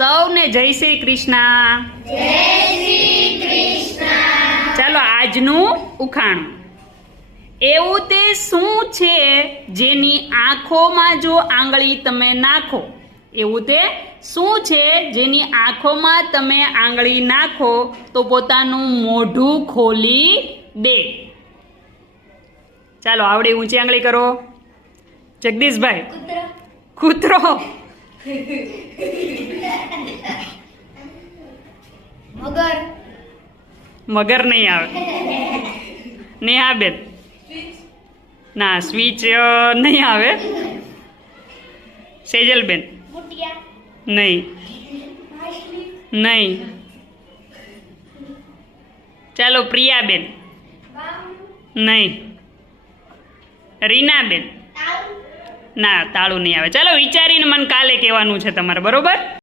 સૌને જય શ્રી કૃષ્ણ. ચાલો આજનું ઉખાણું. એવું તે શું છે જેની આંખોમાં જો આંગળી તમે નાખો? એવું તે શું છે જેની આંખોમાં તમે આંગળી નાખો તો પોતાનું મોઢું ખોલી દે? ચાલો આવડી ઊંચી આંગળી કરો. જગદીશભાઈ. કૂતરો. મગર. મગર નહીં આવે. નેહાબેન. ના સ્વીચ નહીં આવે. સેજલબેન. નહીં. નહીં. ચાલો પ્રિયાબેન. નહીં. રીનાબેન. ના તાળું નહીં આવે. ચાલો વિચારીને મને કાલે કહેવાનું છે તમારે, બરોબર?